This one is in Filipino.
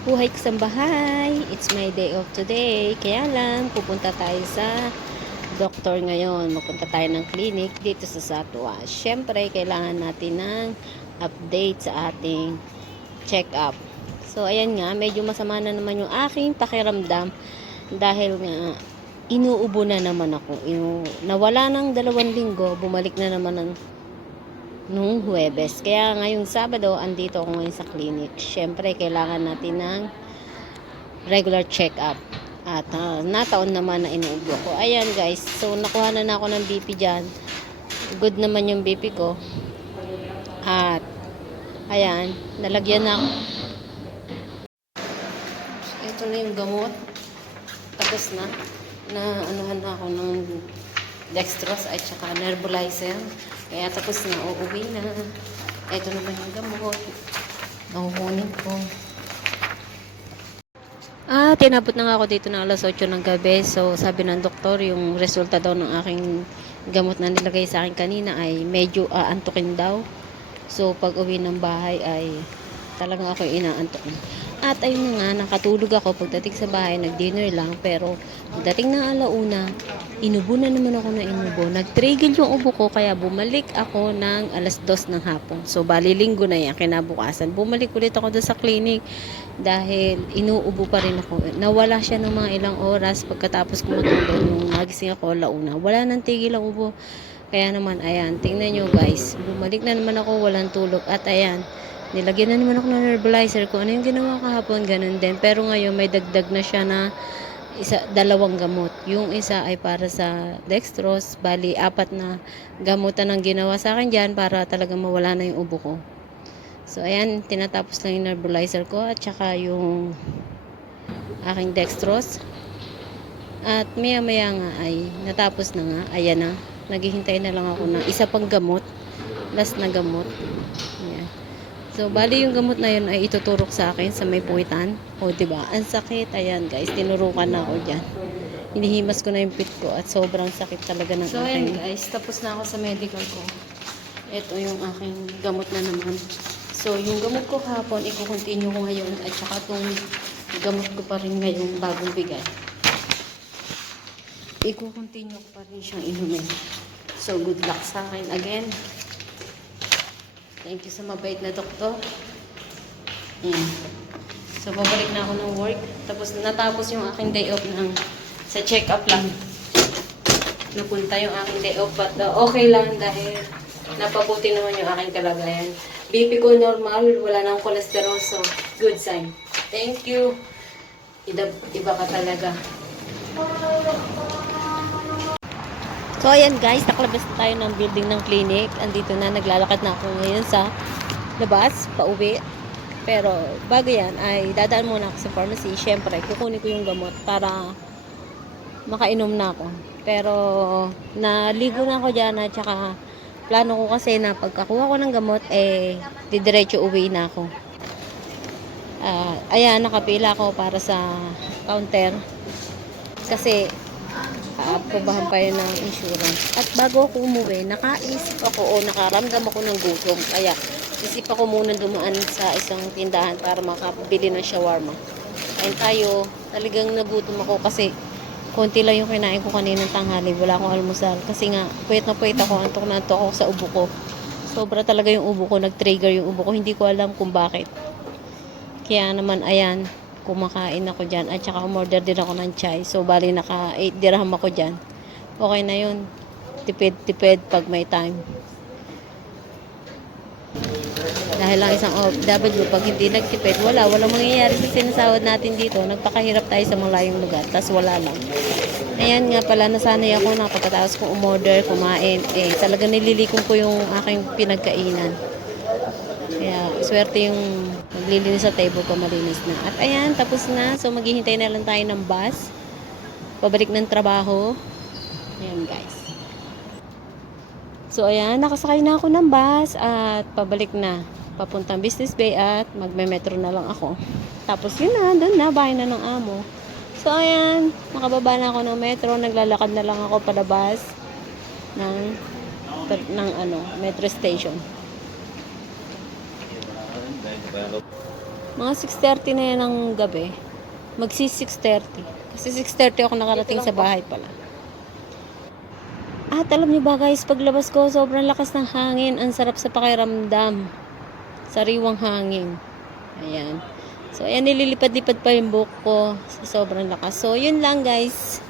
Buhay kasambahay. It's my day off today. Kaya lang, pupunta tayo sa doktor ngayon. Mapunta tayo ng clinic dito sa Satwa. Siyempre, kailangan natin ng update sa ating check-up. So, ayan nga, medyo masama na naman yung aking pakiramdam dahil nga inuubo na naman ako. Inu nawala ng dalawang linggo, bumalik na naman ng nung Huwebes. Kaya ngayong Sabado, andito ako ngayon sa clinic. Siyempre, kailangan natin ng regular check-up. At ah, nataon naman na inuubo ko. Ayan guys, so nakuha na, na ako ng BP dyan. Good naman yung BP ko. At, ayan, nalagyan na ako. Ito na yung gamot. Tapos na. Na anuhan na ako ng dextrose at saka nebulizer. Kaya tapos na, uuwi na. Ito naman yung gamot. Nahuhunin ko. Ah, tinapot na nga ako dito na alas 8 ng gabi. So, sabi ng doktor, yung resulta daw ng aking gamot na nilagay sa akin kanina ay medyo aantukin daw. So, pag uwi ng bahay ay talagang ako inaantok. At ayun nga, nakatulog ako pagdating sa bahay, nag-dinner lang. Pero pagdating ng alauna, inubo na naman ako na inubo. Nag-trigger yung ubo ko, kaya bumalik ako ng alas 2 ng hapon. So, bali linggo na yan, kinabukasan. Bumalik ulit ako doon sa clinic dahil inuubo pa rin ako. Nawala siya ng mga ilang oras pagkatapos ko matulog nung nagising ako launa. Wala nang tigil ang ubo. Kaya naman, ayan, tingnan nyo guys. Bumalik na naman ako, walang tulog. At ayan, nilagyan na naman ako ng nebulizer ko. Ano yung ginawa kahapon, ganun din. Pero ngayon, may dagdag na siya na isa, dalawang gamot. Yung isa ay para sa dextrose. Bali, apat na gamutan ang ginawa sa akin dyan para talaga mawala na yung ubo ko. So, ayan, tinatapos lang yung nebulizer ko at saka yung aking dextrose. At maya maya nga ay natapos na nga. Ayan na. Naghihintay na lang ako ng isa pang gamot. Last na gamot. So, bali yung gamot na yun ay ituturok sa akin sa may puwitan. O, di ba Ang sakit. Ayan, guys. Tinurukan na ako dyan. Hinihimas ko na yung pit ko at sobrang sakit talaga ng So, aking... ayan guys, tapos na ako sa medical ko. Ito yung aking gamot na naman. So, yung gamot ko kahapon, i-continue ko ngayon. At saka itong gamot ko pa rin ngayong bagong bigay. I-continue ko pa rin siyang inumin. So, good luck sa akin again. Thank you sa mabait na doktor. Ayan. So, babalik na ako ng work. Tapos, natapos yung aking day off ng sa check-up lang. Napunta yung aking day off. But, uh, okay lang dahil napabuti naman yung aking kalagayan. BP ko normal, wala nang cholesterol, so good sign. Thank you. Iba, iba ka talaga. So, ayan guys, nakalabas na tayo ng building ng clinic. Andito na, naglalakad na ako ngayon sa labas, pauwi. Pero, bago yan, ay dadaan muna ako sa pharmacy. Siyempre, kukunin ko yung gamot para makainom na ako. Pero, naligo na ako dyan at saka plano ko kasi na pagkakuha ko ng gamot, eh, didiretso uwi na ako. Ah, ayan, nakapila ako para sa counter. Kasi, aaprobahan pa yun ng insurance. At bago ako umuwi, nakaisip ako o nakaramdam ako ng gutom. Kaya, isip ako muna dumaan sa isang tindahan para makabili ng shawarma. Ayun tayo, talagang nagutom ako kasi konti lang yung kinain ko kaninang tanghali. Wala akong almusal. Kasi nga, puyat na puyat ako, antok na antok ako sa ubo ko. Sobra talaga yung ubo ko, nag-trigger yung ubo ko. Hindi ko alam kung bakit. Kaya naman, ayan, kumakain ako dyan. At saka umorder din ako ng chai. So, bali naka 8 dirham ako dyan. Okay na yun. Tipid-tipid pag may time. Dahil lang isang OFW, pag hindi nagtipid, wala. Walang mangyayari sa sinasawad natin dito. Nagpakahirap tayo sa malayong lugar. Tapos wala lang. Ayan nga pala, nasanay ako na pagkatapos kong umorder, kumain. Eh, talaga nililikong ko yung aking pinagkainan. Kaya, swerte yung maglilinis sa table ko, malinis na. At ayan, tapos na. So, maghihintay na lang tayo ng bus. Pabalik ng trabaho. Ayan, guys. So, ayan, nakasakay na ako ng bus at pabalik na. Papuntang Business Bay at magme-metro na lang ako. Tapos yun na, doon na, bahay na ng amo. So, ayan, nakababa na ako ng metro. Naglalakad na lang ako palabas ng, ng ano, metro station. Mga 6.30 na yan ng gabi. Magsi 6.30. Kasi 6.30 ako nakarating sa bahay pala. At alam niyo ba guys, paglabas ko, sobrang lakas ng hangin. Ang sarap sa pakiramdam. Sariwang hangin. Ayan. So, ayan, nililipad-lipad pa yung buhok ko sobrang lakas. So, yun lang guys.